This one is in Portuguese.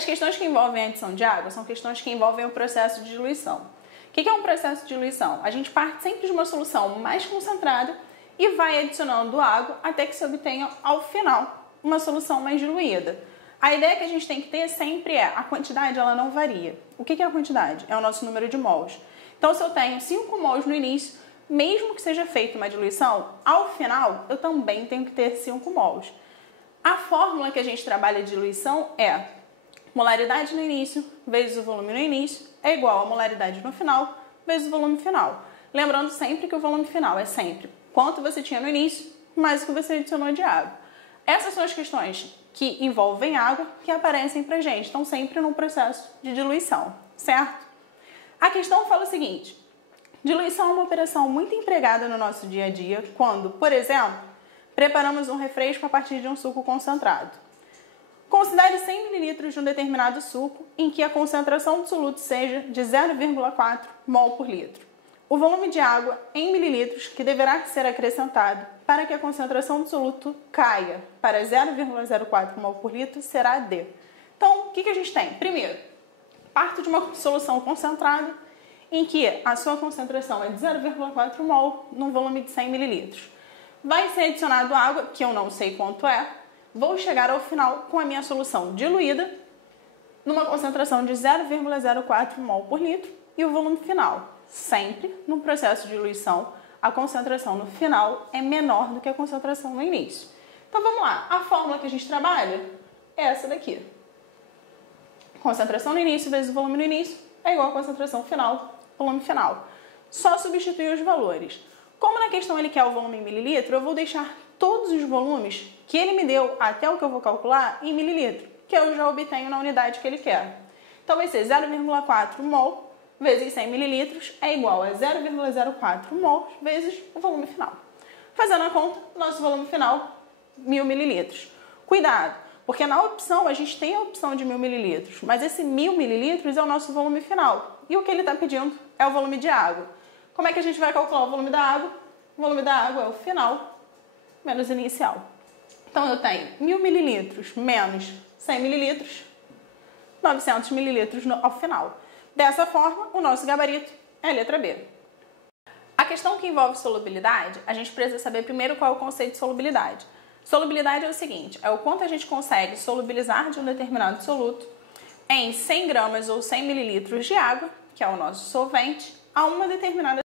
As questões que envolvem a adição de água são questões que envolvem o processo de diluição. O que é um processo de diluição? A gente parte sempre de uma solução mais concentrada e vai adicionando água até que se obtenha, ao final, uma solução mais diluída. A ideia que a gente tem que ter sempre é a quantidade, ela não varia. O que é a quantidade? É o nosso número de mols. Então, se eu tenho 5 mols no início, mesmo que seja feita uma diluição, ao final eu também tenho que ter 5 mols. A fórmula que a gente trabalha de diluição é molaridade no início vezes o volume no início é igual a molaridade no final vezes o volume final. Lembrando sempre que o volume final é sempre quanto você tinha no início mais o que você adicionou de água. Essas são as questões que envolvem água que aparecem pra gente, estão sempre num processo de diluição, certo? A questão fala o seguinte: diluição é uma operação muito empregada no nosso dia a dia quando, por exemplo, preparamos um refresco a partir de um suco concentrado. Considere 100 ml de um determinado suco em que a concentração do soluto seja de 0,4 mol por litro. O volume de água em mililitros que deverá ser acrescentado para que a concentração do soluto caia para 0,04 mol por litro será D. Então, o que a gente tem? Primeiro, parto de uma solução concentrada em que a sua concentração é de 0,4 mol num volume de 100 ml. Vai ser adicionado água, que eu não sei quanto é. Vou chegar ao final com a minha solução diluída numa concentração de 0,04 mol por litro e o volume final. Sempre no processo de diluição, a concentração no final é menor do que a concentração no início. Então vamos lá, a fórmula que a gente trabalha é essa daqui. Concentração no início vezes o volume no início é igual a concentração final, volume final. Só substituir os valores. Como na questão ele quer o volume em mililitro, eu vou deixar todos os volumes que ele me deu até o que eu vou calcular em mililitro, que eu já obtenho na unidade que ele quer. Então vai ser 0,4 mol vezes 100 mililitros é igual a 0,04 mol vezes o volume final. Fazendo a conta, nosso volume final, 1000 mililitros. Cuidado, porque na opção a gente tem a opção de 1000 mililitros, mas esse 1000 mililitros é o nosso volume final. E o que ele está pedindo é o volume de água. Como é que a gente vai calcular o volume da água? O volume da água é o final menos inicial. Então eu tenho 1000 mililitros menos 100 mililitros, 900 mililitros ao final. Dessa forma, o nosso gabarito é a letra B. A questão que envolve solubilidade, a gente precisa saber primeiro qual é o conceito de solubilidade. Solubilidade é o seguinte, é o quanto a gente consegue solubilizar de um determinado soluto em 100 gramas ou 100 mililitros de água, que é o nosso solvente, a uma determinada